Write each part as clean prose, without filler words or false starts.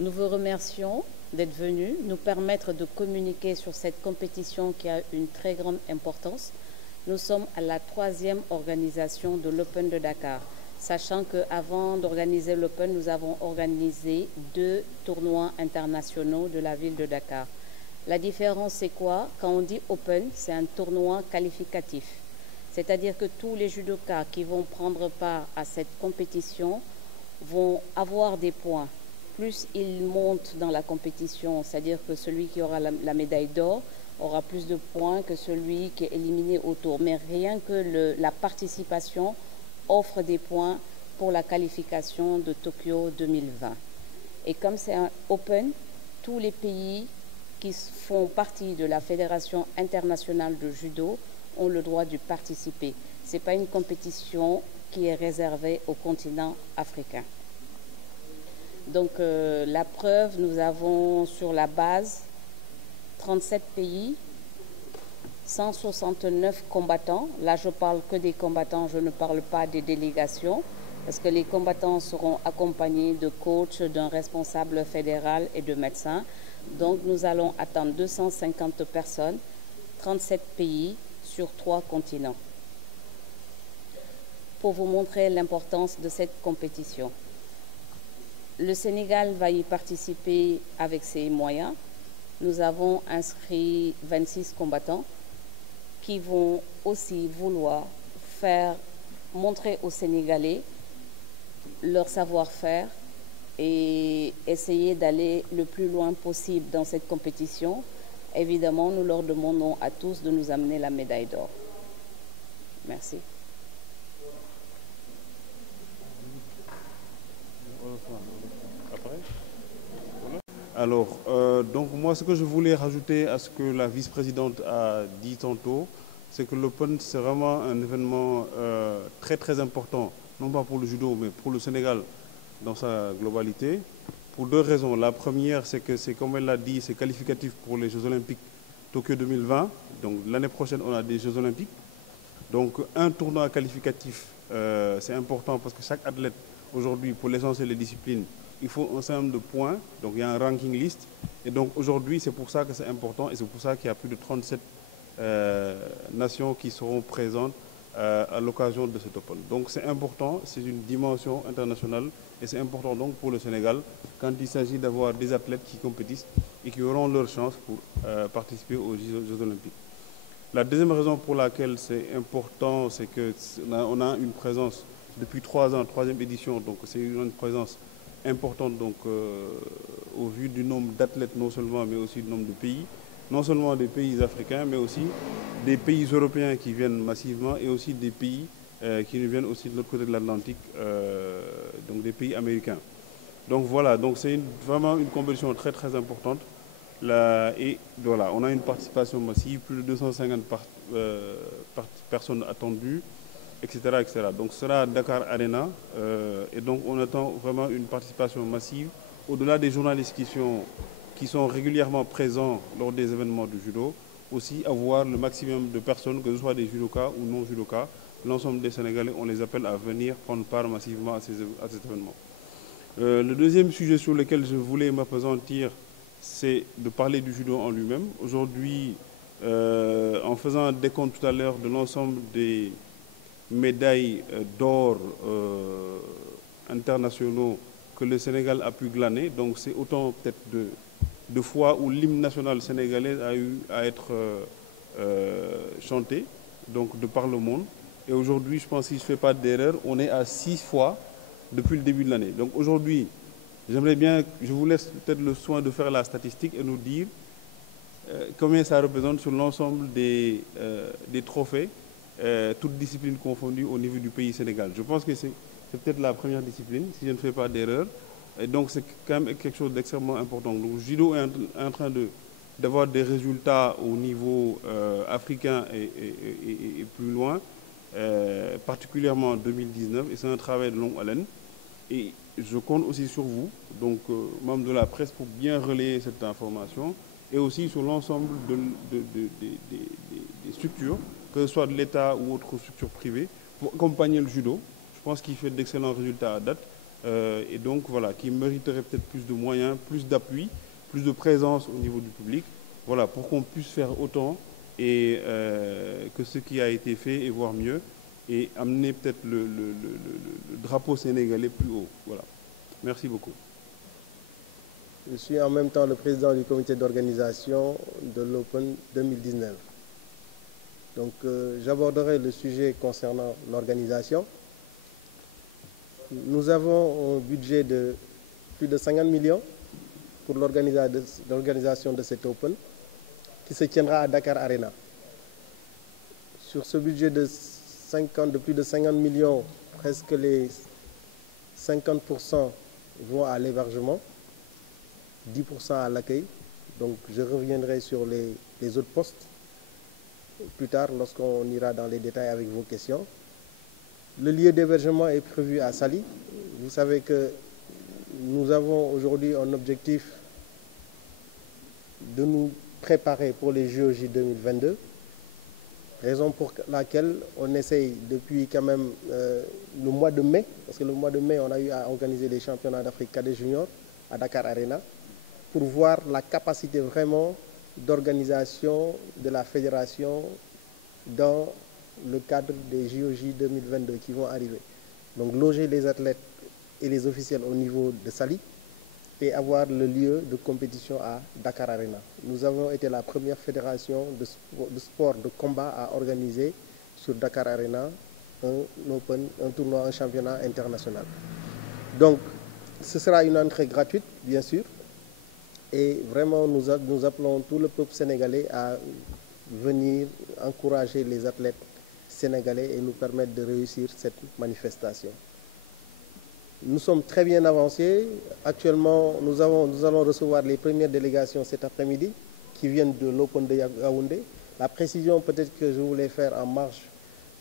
Nous vous remercions d'être venus nous permettre de communiquer sur cette compétition qui a une très grande importance. Nous sommes à la 3e organisation de l'Open de Dakar, sachant qu'avant d'organiser l'Open, nous avons organisé 2 tournois internationaux de la ville de Dakar. La différence, c'est quoi? Quand on dit Open, c'est un tournoi qualificatif. C'est-à-dire que tous les judokas qui vont prendre part à cette compétition vont avoir des points. Plus ils montent dans la compétition, c'est-à-dire que celui qui aura la médaille d'or aura plus de points que celui qui est éliminé au tour. Mais rien que la participation offre des points pour la qualification de Tokyo 2020. Et comme c'est un Open, tous les pays qui font partie de la Fédération internationale de judo ont le droit de participer. Ce n'est pas une compétition qui est réservée au continent africain. Donc la preuve, nous avons sur la base 37 pays, 169 combattants. Là, je parle que des combattants, je ne parle pas des délégations, parce que les combattants seront accompagnés de coachs, d'un responsable fédéral et de médecins. Donc nous allons attendre 250 personnes, 37 pays sur 3 continents. Pour vous montrer l'importance de cette compétition. Le Sénégal va y participer avec ses moyens. Nous avons inscrit 26 combattants qui vont aussi vouloir montrer aux Sénégalais leur savoir-faire et essayer d'aller le plus loin possible dans cette compétition. Évidemment, nous leur demandons à tous de nous amener la médaille d'or. Merci. Alors, donc moi, ce que je voulais rajouter à ce que la vice-présidente a dit tantôt, c'est que l'Open, c'est vraiment un événement très très important, non pas pour le judo, mais pour le Sénégal dans sa globalité, pour 2 raisons. La première, c'est que, comme elle l'a dit, c'est qualificatif pour les Jeux Olympiques Tokyo 2020. Donc l'année prochaine, on a des Jeux Olympiques. Donc un tournoi qualificatif, c'est important parce que chaque athlète, aujourd'hui, pour l'essentiel des disciplines, il faut un certain nombre de points, donc il y a un ranking list. Et donc aujourd'hui, c'est pour ça que c'est important et c'est pour ça qu'il y a plus de 37 nations qui seront présentes à l'occasion de cet Open. Donc c'est important, c'est une dimension internationale et c'est important donc pour le Sénégal quand il s'agit d'avoir des athlètes qui compétissent et qui auront leur chance pour participer aux Jeux Olympiques. La deuxième raison pour laquelle c'est important, c'est qu'on a une présence depuis 3 ans, 3e édition, donc c'est une présence importante donc, au vu du nombre d'athlètes non seulement, mais aussi du nombre de pays, non seulement des pays africains, mais aussi des pays européens qui viennent massivement et aussi des pays qui nous viennent aussi de l'autre côté de l'Atlantique, donc des pays américains. Donc voilà, donc c'est vraiment une compétition très très importante. Et voilà, on a une participation massive, plus de 250 personnes attendues, etc., etc. Donc ce sera Dakar Arena et donc on attend vraiment une participation massive. Au-delà des journalistes qui sont régulièrement présents lors des événements du judo, aussi avoir le maximum de personnes, que ce soit des judokas ou non judokas, l'ensemble des Sénégalais, on les appelle à venir prendre part massivement à cet événement. Le deuxième sujet sur lequel je voulais m'appesantir, c'est de parler du judo en lui-même. Aujourd'hui, en faisant un décompte tout à l'heure de l'ensemble des médailles d'or internationaux que le Sénégal a pu glaner, donc c'est autant peut-être de fois où l'hymne national sénégalais a eu à être chanté, donc de par le monde. Et aujourd'hui, je pense, si je ne fais pas d'erreur, on est à 6 fois depuis le début de l'année. Donc aujourd'hui, j'aimerais bien, je vous laisse peut-être le soin de faire la statistique et nous dire combien ça représente sur l'ensemble des trophées, toutes disciplines confondues au niveau du pays Sénégal. Je pense que c'est peut-être la première discipline, si je ne fais pas d'erreur. Et donc c'est quand même quelque chose d'extrêmement important. Donc le judo est en train d'avoir des résultats au niveau africain et plus loin, particulièrement en 2019, et c'est un travail de longue haleine. Et je compte aussi sur vous, donc membres de la presse, pour bien relayer cette information, et aussi sur l'ensemble des structures, que ce soit de l'État ou autres structures privées, pour accompagner le judo. Je pense qu'il fait d'excellents résultats à date. et donc voilà, qui mériterait peut-être plus de moyens, plus d'appui, plus de présence au niveau du public, voilà, pour qu'on puisse faire autant et que ce qui a été fait et voire mieux, et amener peut-être le drapeau sénégalais plus haut. Voilà. Merci beaucoup. Je suis en même temps le président du comité d'organisation de l'Open 2019. Donc j'aborderai le sujet concernant l'organisation. Nous avons un budget de plus de 50 millions pour l'organisation de cet Open qui se tiendra à Dakar Arena. Sur ce budget de plus de 50 millions, presque les 50% vont à l'hébergement, 10% à l'accueil. Donc je reviendrai sur les autres postes plus tard lorsqu'on ira dans les détails avec vos questions. Le lieu d'hébergement est prévu à Saly. Vous savez que nous avons aujourd'hui un objectif de nous préparer pour les JOJ 2022. Raison pour laquelle on essaye depuis quand même le mois de mai, parce que le mois de mai, on a eu à organiser les championnats d'Afrique cadet junior à Dakar Arena, pour voir la capacité vraiment d'organisation de la fédération dans le cadre des JOJ 2022 qui vont arriver. Donc loger les athlètes et les officiels au niveau de Saly et avoir le lieu de compétition à Dakar Arena. Nous avons été la première fédération de sport de combat à organiser sur Dakar Arena un tournoi, un championnat international. Donc ce sera une entrée gratuite, bien sûr, et vraiment nous appelons tout le peuple sénégalais à venir encourager les athlètes sénégalais et nous permettre de réussir cette manifestation. Nous sommes très bien avancés. Actuellement, nous allons recevoir les premières délégations cet après-midi qui viennent de l'Open de Yaoundé. La précision peut-être que je voulais faire en marge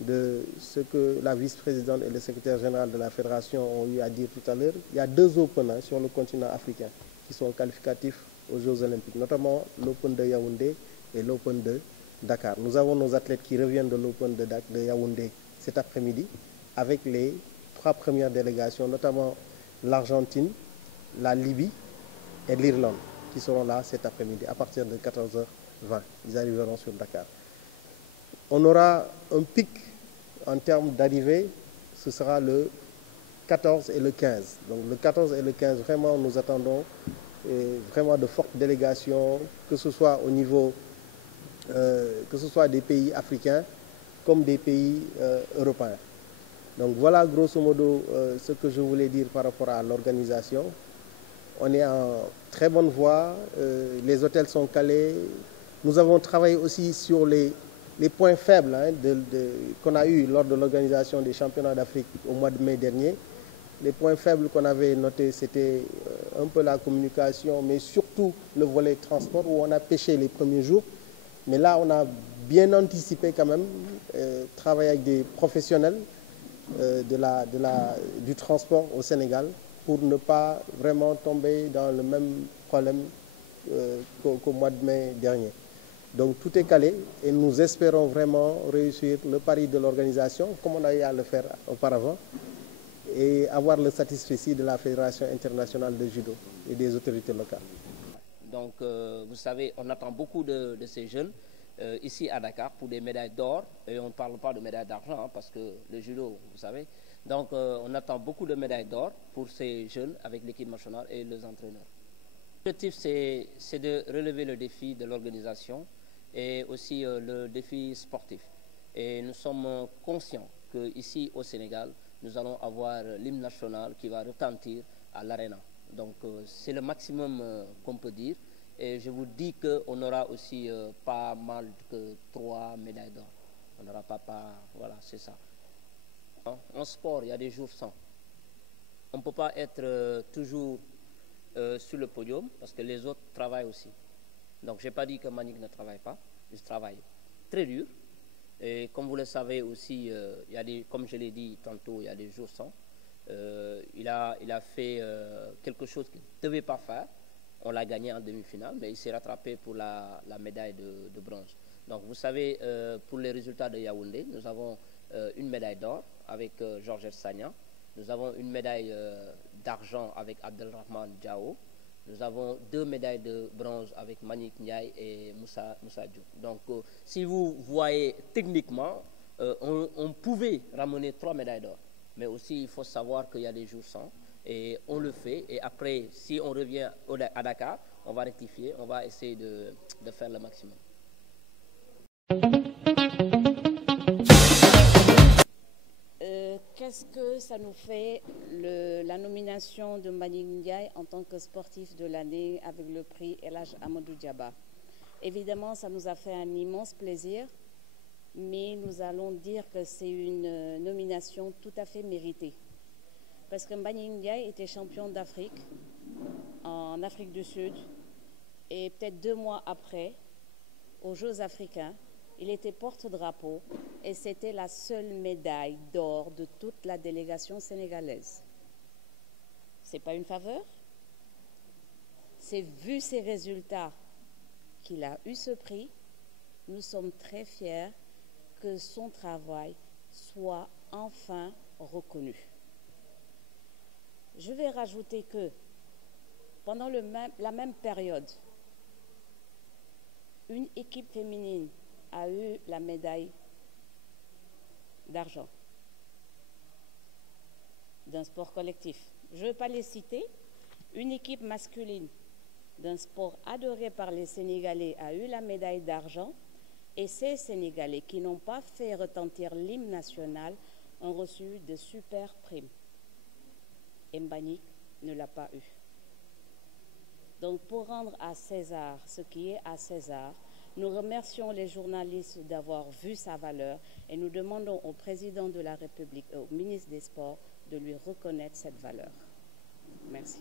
de ce que la vice-présidente et le secrétaire général de la fédération ont eu à dire tout à l'heure. Il y a 2 Open sur le continent africain qui sont qualificatifs aux Jeux Olympiques, notamment l'Open de Yaoundé et l'Open de Dakar. Nous avons nos athlètes qui reviennent de l'Open de Yaoundé cet après-midi avec les 3 premières délégations, notamment l'Argentine, la Libye et l'Irlande, qui seront là cet après-midi à partir de 14h20. Ils arriveront sur Dakar. On aura un pic en termes d'arrivée, ce sera le 14 et le 15. Donc le 14 et le 15, vraiment, nous attendons vraiment de fortes délégations, que ce soit au niveau, que ce soit des pays africains comme des pays européens. Donc voilà grosso modo ce que je voulais dire par rapport à l'organisation. On est en très bonne voie, les hôtels sont calés. Nous avons travaillé aussi sur les points faibles qu'on a eu lors de l'organisation des championnats d'Afrique au mois de mai dernier. Les points faibles qu'on avait notés, c'était un peu la communication, mais surtout le volet transport où on a pêché les premiers jours. Mais là, on a bien anticipé quand même, travaillé avec des professionnels du transport au Sénégal pour ne pas vraiment tomber dans le même problème qu'au mois de mai dernier. Donc tout est calé et nous espérons vraiment réussir le pari de l'organisation comme on a eu à le faire auparavant et avoir le satisfecit de la Fédération internationale de judo et des autorités locales. Donc vous savez, on attend beaucoup de ces jeunes ici à Dakar pour des médailles d'or et on ne parle pas de médailles d'argent parce que le judo, vous savez. Donc on attend beaucoup de médailles d'or pour ces jeunes avec l'équipe nationale et les entraîneurs. L'objectif, c'est de relever le défi de l'organisation et aussi le défi sportif. Et nous sommes conscients qu'ici au Sénégal, nous allons avoir l'hymne national qui va retentir à l'Arena. Donc c'est le maximum qu'on peut dire. Et je vous dis qu'on aura aussi pas mal que 3 médailles d'or. On n'aura pas, voilà, c'est ça. En sport, il y a des jours sans. On ne peut pas être toujours sur le podium parce que les autres travaillent aussi. Donc je n'ai pas dit que Manick ne travaille pas, il travaille très dur. Et comme vous le savez aussi, il y a comme je l'ai dit tantôt, il y a des jours sans. Il a fait quelque chose qu'il ne devait pas faire. On l'a gagné en demi-finale, mais il s'est rattrapé pour la médaille de bronze. Donc vous savez, pour les résultats de Yaoundé, nous avons une médaille d'or avec Georges Sagna. Nous avons une médaille d'argent avec Abdelrahman Diao. Nous avons 2 médailles de bronze avec Manick Ndiaye et Moussa Diop. Donc, si vous voyez techniquement, on pouvait ramener 3 médailles d'or. Mais aussi, il faut savoir qu'il y a des jours sans. Et on le fait. Et après, si on revient à Dakar, on va rectifier. On va essayer de faire le maximum. Qu'est-ce que ça nous fait, la nomination de Manick Ndiaye en tant que sportif de l'année avec le prix El Hadj Amadou Diaba? Évidemment, ça nous a fait un immense plaisir, mais nous allons dire que c'est une nomination tout à fait méritée. Parce que Manick Ndiaye était champion d'Afrique, en Afrique du Sud, et peut-être 2 mois après, aux Jeux africains, il était porte-drapeau et c'était la seule médaille d'or de toute la délégation sénégalaise. Ce n'est pas une faveur. C'est vu ces résultats qu'il a eu ce prix. Nous sommes très fiers que son travail soit enfin reconnu. Je vais rajouter que pendant la même période, une équipe féminine a eu la médaille d'argent d'un sport collectif. Je ne veux pas les citer. Une équipe masculine d'un sport adoré par les Sénégalais a eu la médaille d'argent et ces Sénégalais qui n'ont pas fait retentir l'hymne national ont reçu de super primes. Et Manick ne l'a pas eu. Donc pour rendre à César ce qui est à César, nous remercions les journalistes d'avoir vu sa valeur et nous demandons au président de la République et au ministre des Sports de lui reconnaître cette valeur. Merci.